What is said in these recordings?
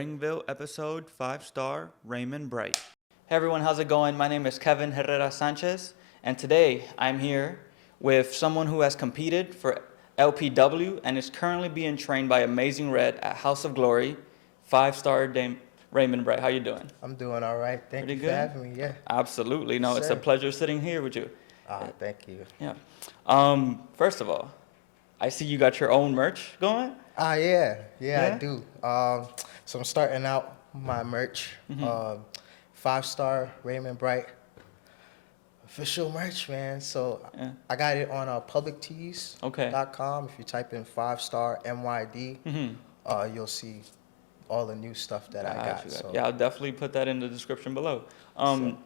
RingVille episode 5 Star Raymond Bright. Hey everyone, how's it going? My name is Kevin Herrera Sanchez, and today I'm here with someone who has competed for LPW and is currently being trained by Amazing Red at House of Glory, 5 Star Raymond Bright. How you doing? I'm doing all right. Thank Pretty you good? for having me. Yeah. Absolutely. No, it's a Sir. pleasure sitting here with you. Thank you. Yeah. First of all, I see you got your own merch going. Yeah, Yeah? I do. So I'm starting out my merch. 5 Star Raymond Bright official merch, man. So Yeah. I got it on publictees.com. Okay. If you type in 5 Star MYD, you'll see all the new stuff that I got. You. So Yeah, I'll definitely put that in the description below. So-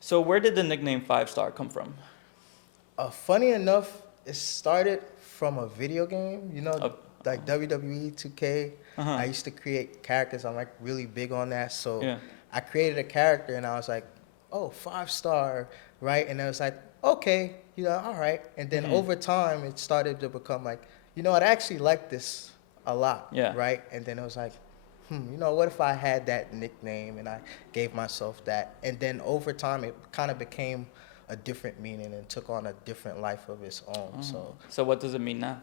So where did the nickname 5 Star come from? funny enough, it started from a video game. Like WWE 2K. Uh-huh. I used to create characters. I'm like really big on that. So Yeah. I created a character and I was like, oh, 5 Star, right? And I was like, okay, all right. And then over time, it started to become like, I actually like this a lot, Yeah. right? And then it was like, what if I had that nickname and I gave myself that? And then over time, it kind of became a different meaning and took on a different life of its own. So what does it mean now?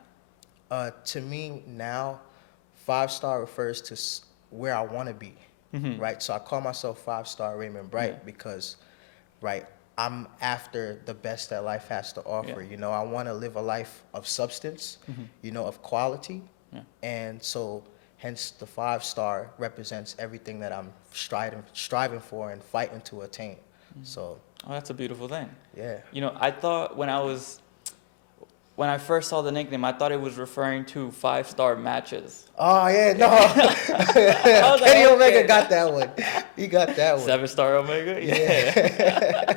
To me now, 5 Star refers to where I want to be, right? So I call myself 5 Star Raymond Bright because, right, I'm after the best that life has to offer. Yeah. I want to live a life of substance, of quality. Yeah. And so hence the 5 Star represents everything that I'm striving for and fighting to attain. So, Oh, that's a beautiful thing. yeah. I thought when I first saw the nickname, I thought it was referring to 5 Star matches. Oh, yeah, no. was like, Kenny Omega okay. got that one. He got that one. 7 Star Omega? Yeah.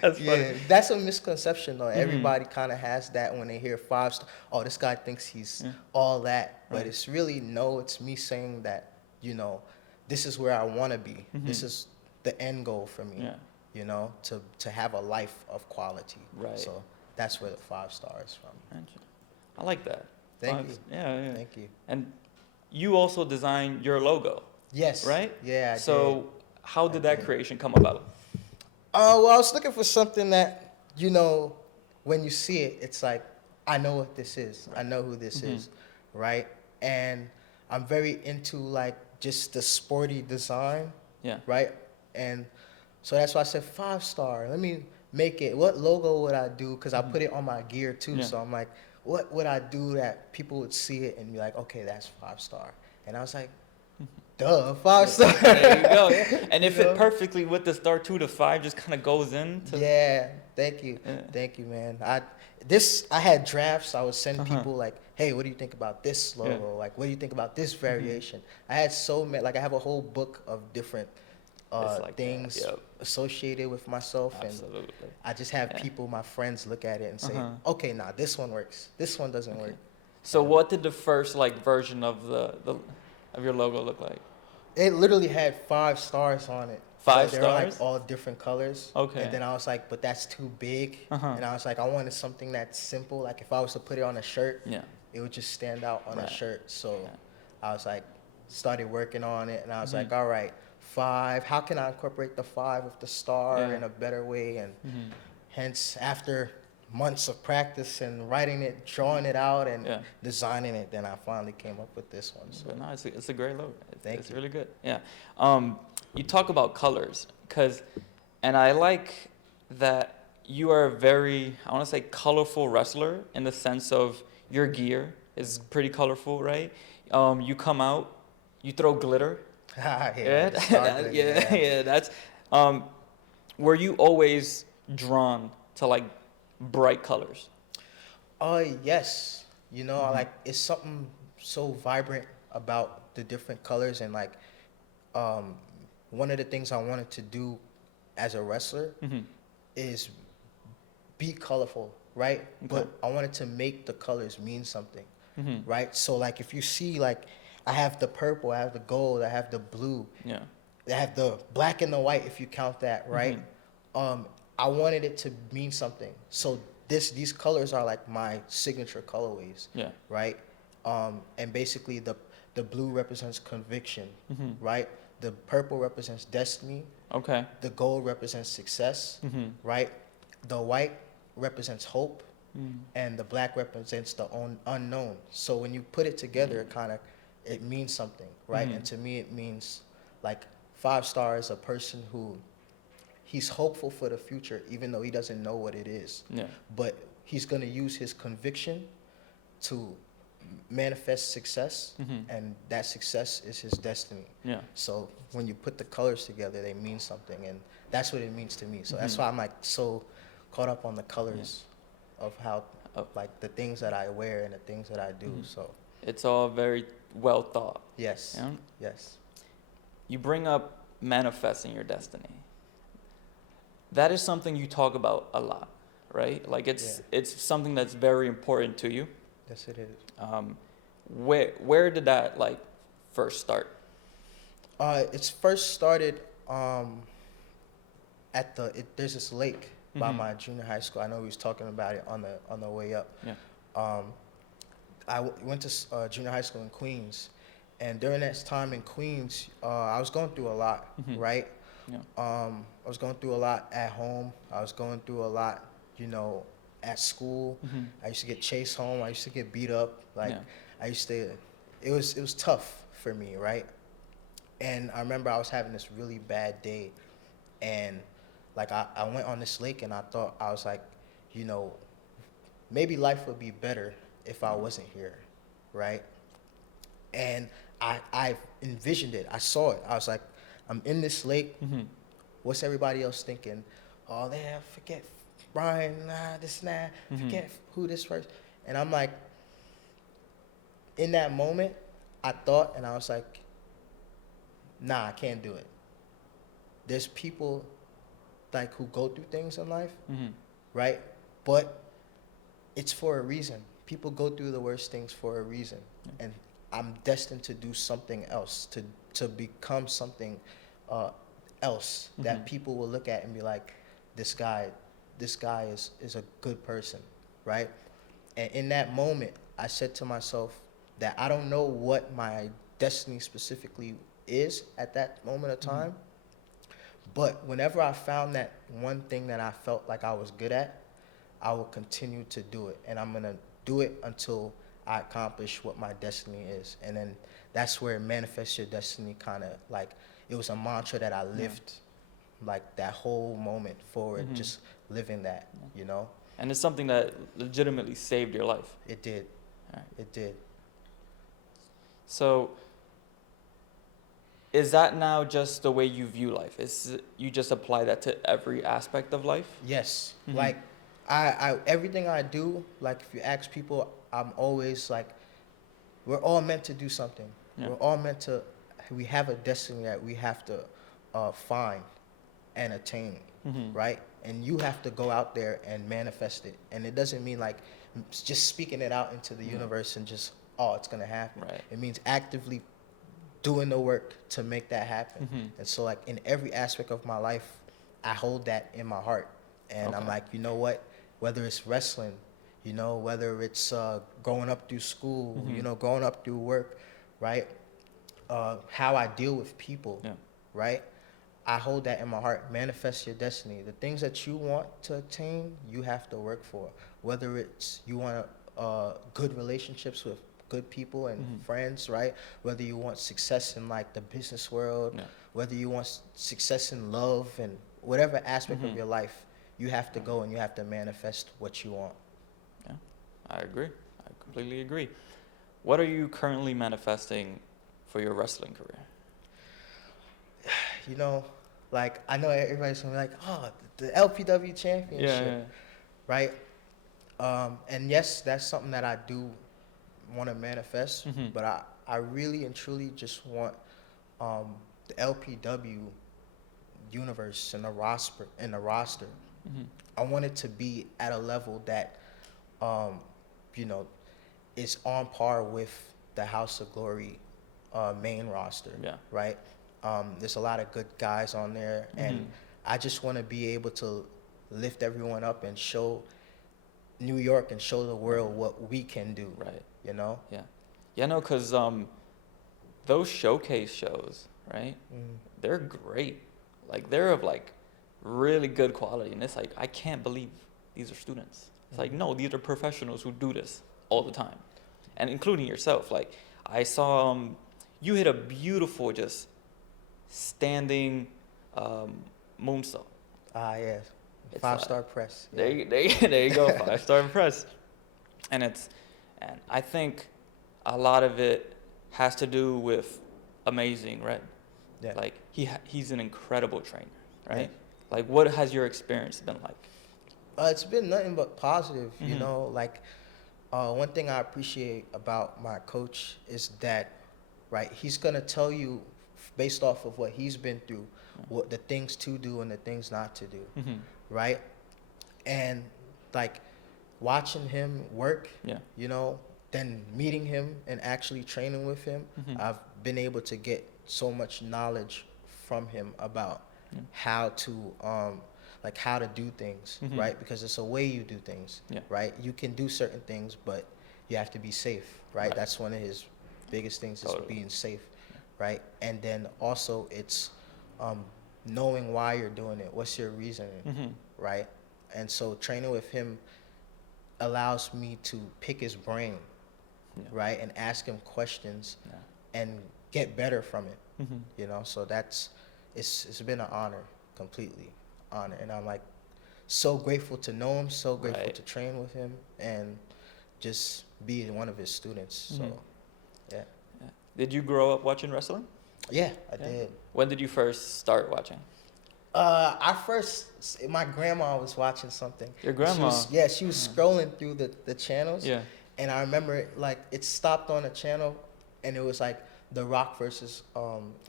That's funny. Yeah, that's a misconception though. Everybody kind of has that when they hear 5 Star. Oh, this guy thinks he's all that, but it's really it's me saying that this is where I want to be. This is the end goal for me. Yeah. To have a life of quality. Right. So that's where the 5 Star is from. I like that. Thank you. Yeah. Thank you. And you also designed your logo, Yes. right? Yeah. So how did that creation come about? Well, I was looking for something that, when you see it, it's like, I know what this is. I know who this is, right? And I'm very into, like, just the sporty design, right? And so that's why I said 5 Star. Let me make it. What logo would I do? Because I put it on my gear, too. Yeah. So I'm like, what would I do that people would see it and be like, okay, that's 5 Star. And I was like, duh, 5 Star. There you go. Yeah. And it fit perfectly with the star 2 to 5, just kind of goes into. Yeah, thank you. Yeah. Thank you, man. I had drafts. I would send people like, hey, what do you think about this logo? Yeah. Like, what do you think about this variation? I had so many, like I have a whole book of different Like things that, yep. associated with myself. Absolutely. And I just have people, my friends, look at it and say, okay, nah, this one works. This one doesn't work. So what did the first version of of your logo look like? It literally had 5 stars on it. 5 They were like stars? all different colors. Okay. And then I was like, but that's too big. And I was like, I wanted something that's simple. Like if I was to put it on a shirt, it would just stand out on a shirt. So I was like, started working on it. And I was like, all right, 5. How can I incorporate the 5 with the star in a better way? And hence, after months of practice and writing it, drawing it out, and designing it, then I finally came up with this one. So. But no, it's a great logo. It's you. really good. Yeah. You talk about colors, and I like that you are a very, I want to say, colorful wrestler in the sense of your gear is pretty colorful, right? You come out, you throw glitter. Yeah. That's. Were you always drawn to like bright colors? Yes. Like it's something so vibrant about the different colors, and like one of the things I wanted to do as a wrestler is be colorful, right? Okay. But I wanted to make the colors mean something, right? So like if you see, like I have the purple, I have the gold, I have the blue, I have the black and the white if you count that, right? I wanted it to mean something. So these colors are like my signature colorways, right? And basically The blue represents conviction, right? The purple represents destiny. Okay. The gold represents success, right? The white represents hope, and the black represents the unknown. So when you put it together, it means something, right? And to me, it means like 5 Star is a person who he's hopeful for the future, even though he doesn't know what it is. Yeah. But he's gonna use his conviction to manifest success, and that success is his destiny. Yeah. So when you put the colors together, they mean something, and that's what it means to me. So that's why I'm like so caught up on the colors of how, like the things that I wear and the things that I do. So It's all very well thought. yes, Yeah? yes, You bring up manifesting your destiny. That is something you talk about a lot, right? Like it's something that's very important to you. yes, it is. Where did that like first start? It's first started there's this lake by my junior high school. I know we was talking about it on the way up. Yeah. Went to junior high school in Queens, and during that time in Queens, I was going through a lot, right? Yeah. I was going through a lot at home. I was going through a lot, at school. I used to get chased home. I used to get beat up. Like I used to, it was tough for me, right? And I remember I was having this really bad day, and like I went on this lake, and I thought, I was like, maybe life would be better if I wasn't here, right? And I envisioned it. I saw it. I was like, I'm in this lake. What's everybody else thinking? Oh, damn, forget Brian, this and that. Forget who this person. And I'm like, in that moment, I thought, and I was like, nah, I can't do it. There's people like who go through things in life, right? But it's for a reason. People go through the worst things for a reason. And I'm destined to do something else, to become something else that people will look at and be like, this guy is a good person, right? And in that moment, I said to myself that I don't know what my destiny specifically is at that moment of time, but whenever I found that one thing that I felt like I was good at, I will continue to do it, and I'm gonna do it until I accomplish what my destiny is. And then that's where manifest your destiny kind of like, it was a mantra that I lived like that whole moment forward, just living that, And it's something that legitimately saved your life. It did. Right. It did. So is that now just the way you view life? You just apply that to every aspect of life? Yes. Like I everything I do, like if you ask people, I'm always like, we're all meant to do something. Yeah. We're all meant to, we have a destiny that we have to find and attain, right? And you have to go out there and manifest it. And it doesn't mean like just speaking it out into the universe and just, it's going to happen. Right. It means actively doing the work to make that happen. And so like in every aspect of my life, I hold that in my heart. And I'm like, you know what? Whether it's wrestling, whether it's growing up through school, growing up through work, right? How I deal with people, right? I hold that in my heart. Manifest your destiny. The things that you want to attain, you have to work for. Whether it's you want good relationships with good people and friends, right? Whether you want success in like the business world, whether you want success in love, and whatever aspect of your life, you have to go and you have to manifest what you want. Yeah, I agree. I completely agree. What are you currently manifesting for your wrestling career? Like I know everybody's gonna be like, the LPW championship, right? And yes, that's something that I do want to manifest, but I really and truly just want the LPW universe and the roster. I want it to be at a level that is on par with the House of Glory main roster, right? There's a lot of good guys on there, and I just want to be able to lift everyone up and show New York and show the world what we can do, right? Yeah. Yeah, no, because those showcase shows, right? They're great. Like they're of like really good quality, and it's like I can't believe these are students. It's like no, these are professionals who do this all the time, and including yourself. Like I saw you hit a beautiful just standing moonsault. Yes. It's 5-star press. Yeah. There you go, 5-star press. And I think a lot of it has to do with Amazing Red. Yeah. Like he's an incredible trainer, right? Yeah. Like what has your experience been like? It's been nothing but positive, you know. Like one thing I appreciate about my coach is that, right, he's gonna tell you based off of what he's been through, what the things to do and the things not to do, right? And like watching him work, you know, then meeting him and actually training with him, I've been able to get so much knowledge from him about how to like how to do things, right? Because it's a way you do things, right? You can do certain things, but you have to be safe, right? That's one of his biggest things is being safe, right? And then also it's knowing why you're doing it. What's your reasoning, right? And so training with him allows me to pick his brain, right? And ask him questions and get better from it, you know? So it's been an honor, completely honor. And I'm like so grateful to know him, so grateful to train with him and just be one of his students. So, yeah. Did you grow up watching wrestling? Yeah, I did. When did you first start watching? My grandma was watching something. Your grandma? She was scrolling through the channels. Yeah. And I remember like it stopped on a channel and it was like The Rock versus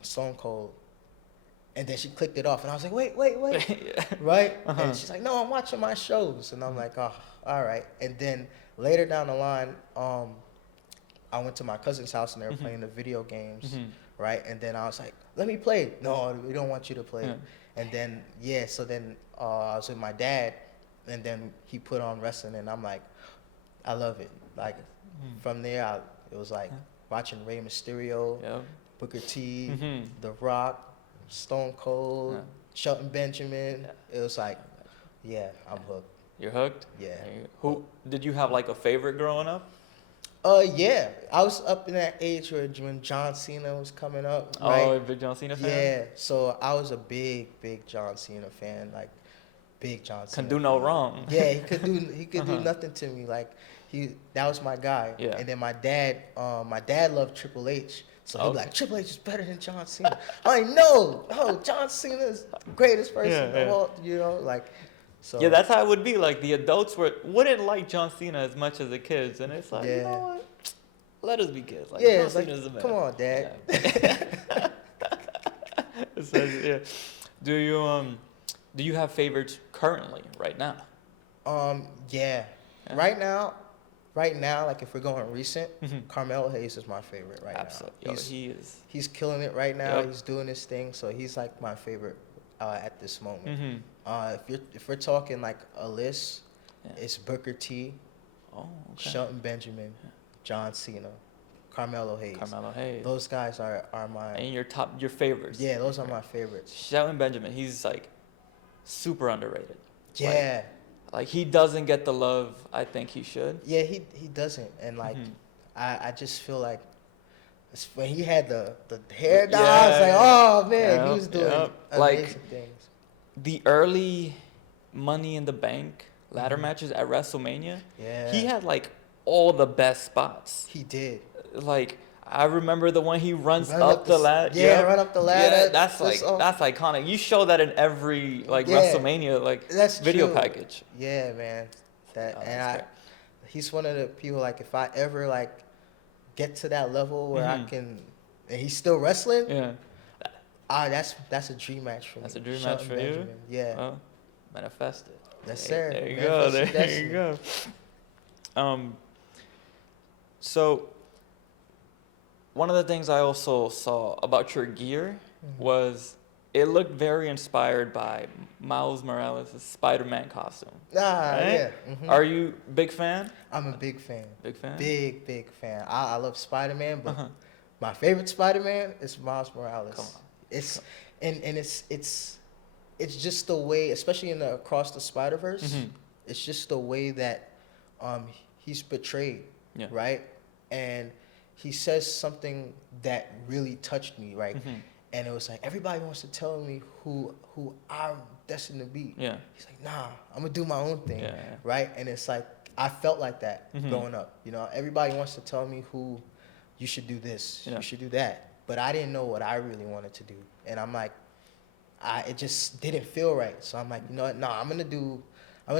Stone Cold. And then she clicked it off and I was like, wait. Right? And she's like, no, I'm watching my shows. And I'm like, oh, all right. And then later down the line, I went to my cousin's house and they were playing the video games. Right? And then I was like, let me play. No, we don't want you to play. And then, so then I was with my dad, and then he put on wrestling, and I'm like, I love it. Like, from there, it was like watching Rey Mysterio, Booker T, The Rock, Stone Cold, Shelton Benjamin. It was like, I'm hooked. You're hooked? Yeah. Who did you have like a favorite growing up? Yeah. I was up in that age when John Cena was coming up. Right? Oh, a big John Cena fan? Yeah. So I was a big John Cena fan. Like, big John Cena. Can do no wrong. Yeah, he could do nothing to me. Like, that was my guy. Yeah. And then my dad loved Triple H. So he'd be like, Triple H is better than John Cena. I know. Oh, John Cena is the greatest person in the world, you know, like. So, yeah, that's how it would be. Like the adults wouldn't like John Cena as much as the kids, and it's like, you know what? Let us be kids. Like, John Cena's the man. Come on, Dad. So, do you have favorites currently right now? Yeah. Right now, like if we're going recent, Carmelo Hayes is my favorite right now. He's killing it right now. He's doing his thing, so he's like my favorite at this moment. If we're talking like a list, it's Booker T, Shelton Benjamin, John Cena, Carmelo Hayes. Those guys are my. And your favorites. Yeah, those are my favorites. Shelton Benjamin, he's like super underrated. Yeah. Like he doesn't get the love I think he should. Yeah, he doesn't, and like I just feel like when he had the hair down, I was like, oh man, he was doing amazing things. The early Money in the Bank ladder matches at WrestleMania, he had like all the best spots. He did. Like I remember the one he runs up the ladder. Yeah, run up the ladder. Yeah, that's iconic. You show that in every WrestleMania video package. Yeah, man. He's one of the people like if I ever like get to that level where I can, and he's still wrestling. Yeah. That's a dream match for me. That's a dream match for you? Yeah. Well, manifest it. Yes, sir. There you go. There you go. So one of the things I also saw about your gear was it looked very inspired by Miles Morales' Spider-Man costume. Yeah. Are you a big fan? I'm a big fan. Big fan? Big fan. I love Spider-Man, but my favorite Spider-Man is Miles Morales. Come on. It's and it's just the way, especially in the Across the Spider-Verse, Mm-hmm. it's just the way that he's portrayed, Yeah. right? And he says something that really touched me, right? Mm-hmm. And it was like, everybody wants to tell me who I'm destined to be. Yeah. He's like, nah, I'm gonna do my own thing, Yeah. right? And it's like, I felt like that Mhm. growing up. You know, everybody wants to tell me who you should do this, Yeah. you should do that, but I didn't know what I really wanted to do, and I'm like, it just didn't feel right. So I'm like, you know what? No, I'm gonna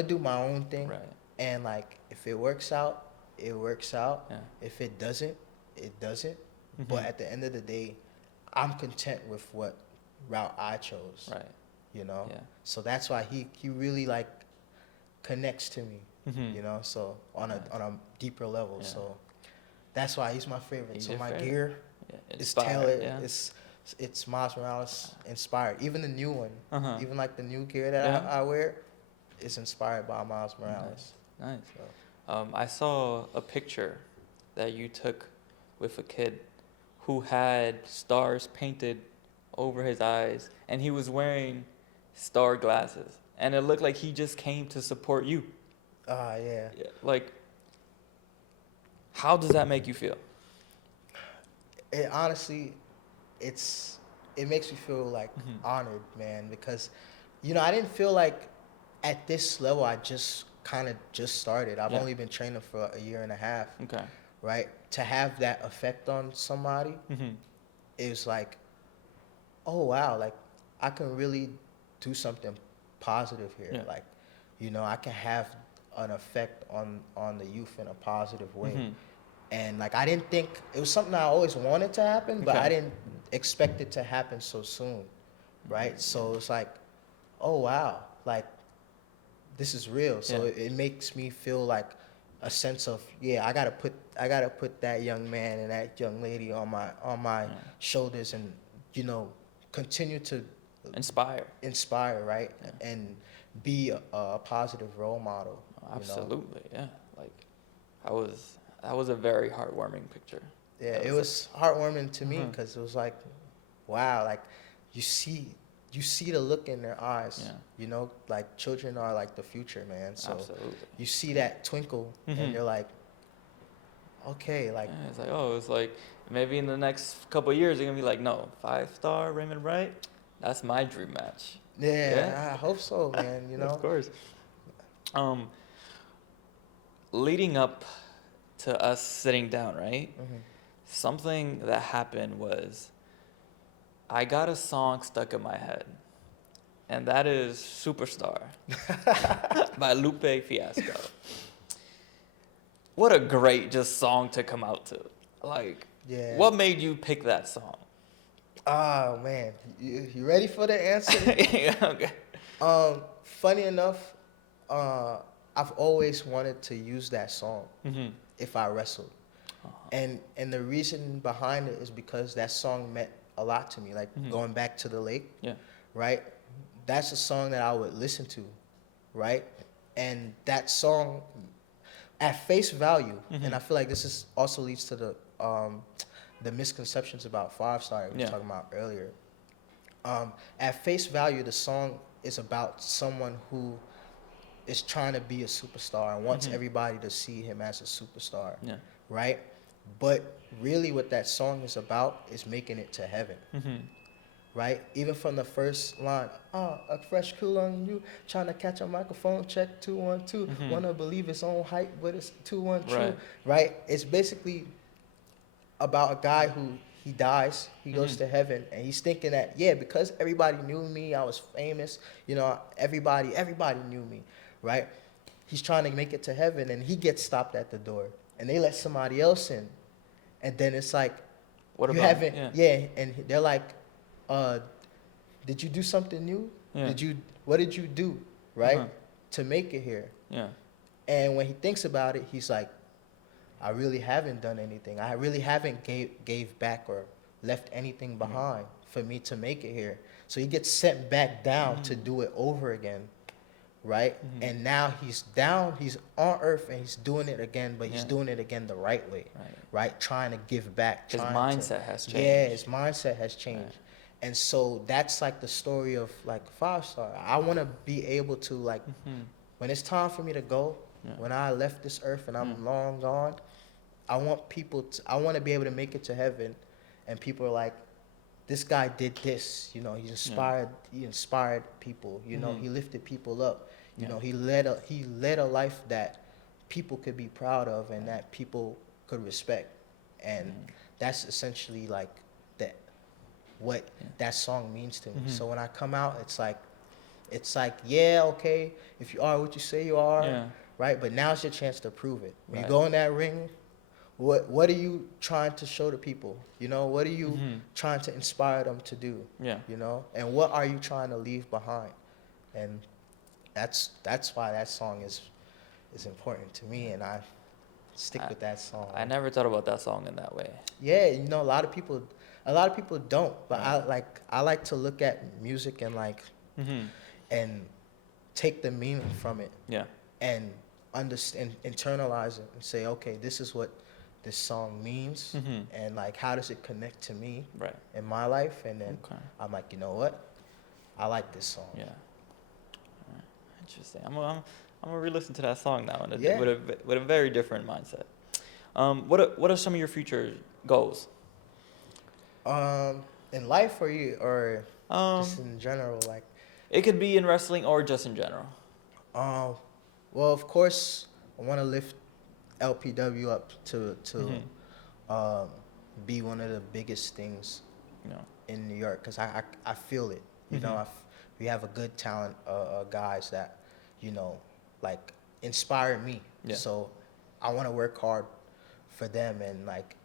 do my own thing, Right. and like, if it works out, it works out. Yeah. If it doesn't, it doesn't. Mhm. But at the end of the day, I'm content with what route I chose. Right. You know. Yeah. So that's why he really like connects to me. Mm-hmm. You know. So on Nice. a deeper level. Yeah. So that's why he's my favorite. He's So your my favorite? gear Yeah. is Inspired, tailored. Yeah. It's Miles Morales inspired. Even the new one, Uh-huh. even like the new gear that Yeah. I wear, is inspired by Miles Morales. Nice. So. I saw a picture that you took with a kid who had stars painted over his eyes, and he was wearing star glasses, and it looked like he just came to support you. Yeah. Yeah, like, how does that make you feel? It honestly, it makes me feel like Mhm. honored, man, because, you know, I didn't feel like at this level I just kind of just started. I've Yeah. only been training for a year and a half, Okay. right? To have that effect on somebody Mm-hmm. is like, oh wow, like I can really do something positive here. Yeah. Like, you know, I can have an effect on the youth in a positive way. Mm-hmm. And like, I didn't think it was something I always wanted to happen, but Okay. I didn't expect it to happen so soon, right? So it's like, oh wow, like this is real. So Yeah. it makes me feel like a sense of, yeah, I gotta put that young man and that young lady on my Yeah. shoulders, and, you know, continue to inspire, right? Yeah. And be a positive role model. You know? Absolutely, yeah. Like, that was a very heartwarming picture. Yeah, That it was was heartwarming to me Mhm. because it was like, wow, like you see the look in their eyes. Yeah. You know, like children are like the future, man. So Absolutely. you see that twinkle, Mhm. and you're like, okay, like Yeah, it's like maybe in the next couple of years you're gonna be like, no, 5-star Raymond Bright, that's my dream match. yeah, Yeah. I hope so, man. You know, Of course. Leading up to us sitting down, right? Mhm. Something that happened was I got a song stuck in my head, and that is Superstar by Lupe Fiasco. What a great just song to come out to. Like, Yeah. what made you pick that song? Oh man, you ready for the answer? Yeah, okay. Funny enough, I've always wanted to use that song Mm-hmm. if I wrestled. And the reason behind it is because that song meant a lot to me. Like Mhm. going back to the lake, Yeah. right? That's a song that I would listen to, right? And that song, at face value, Mhm. and I feel like this is also leads to the misconceptions about Five Star we were Yeah. talking about earlier. At face value, the song is about someone who is trying to be a superstar and wants Mhm. everybody to see him as a superstar, Yeah. right? But really what that song is about is making it to heaven, Mm-hmm. right? Even from the first line, a fresh cool on you, trying to catch a microphone, check 212, Mhm. wanna believe his own hype, but it's 2-1 true, Right. right? It's basically about a guy who he dies, he goes Mhm. to heaven, and he's thinking that, yeah, because everybody knew me, I was famous, you know, everybody knew me, right? He's trying to make it to heaven, and he gets stopped at the door, and they let somebody else in, and then it's like, What you about haven't, yeah, and they're like, did you do something new? Yeah. What did you do, right, Uh-huh. to make it here? Yeah. And when he thinks about it, he's like, I really haven't done anything. I really haven't gave back or left anything behind for me to make it here. So he gets sent back down to do it over again, right? And now he's down, he's on earth, and he's doing it again, but he's Yeah. doing it again the right way, right? Trying to give back. His trying mindset has changed. Yeah, his mindset has changed. And so that's like the story of like Five Star. I want to be able to like, when it's time for me to go, when I left this earth and I'm long gone, I want people to, I want to be able to make it to heaven, and people are like, this guy did this, you know, he inspired people, you know, he lifted people up, you know, he led a life that people could be proud of and that people could respect. And that's essentially like that, what that song means to me. So when I come out, it's like, yeah, okay, if you are what you say you are, right? But now's your chance to prove it. When you go in that ring, what are you trying to show to people? You know, what are you trying to inspire them to do? You know, and what are you trying to leave behind? And that's why that song is important to me, and I stick with that song. I never thought about that song in that way. Yeah, you know, a lot of people don't, but I like to look at music and like and take the meaning from it. And understand, internalize it, and say, okay, this is what this song means, and like how does it connect to me in my life? And then I'm like, you know what, I like this song. Interesting. I'm gonna re-listen to that song now with a very different mindset. What are some of your future goals? In life, or just in general, like? It could be in wrestling or just in general. Well, of course, I want to lift LPW up to be one of the biggest things in New York, because I feel it. You know, we have a good talent, guys that, you know, like inspire me. So I want to work hard for them and like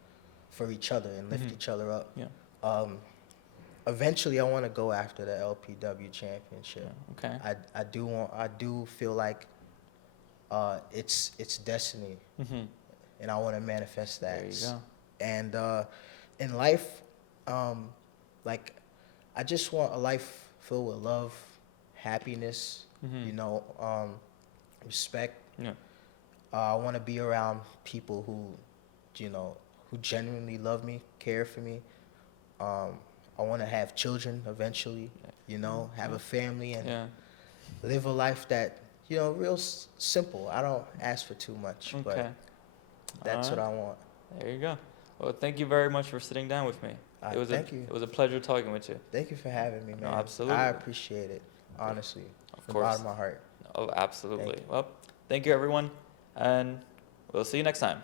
for each other and lift each other up. Eventually, I want to go after the LPW championship. I do feel like it's destiny, and I want to manifest that. There you go. And in life, like I just want a life filled with love, happiness, you know, respect. I want to be around people who, you know, who genuinely love me, care for me. I want to have children eventually, you know, have a family and live a life that, you know, real simple. I don't ask for too much, but that's what I want. There you go. Well, thank you very much for sitting down with me. Thank you. It was a pleasure talking with you. Thank you for having me, man. No, absolutely. I appreciate it, honestly, from the bottom of my heart. Oh, absolutely. Well, thank you, everyone, and we'll see you next time.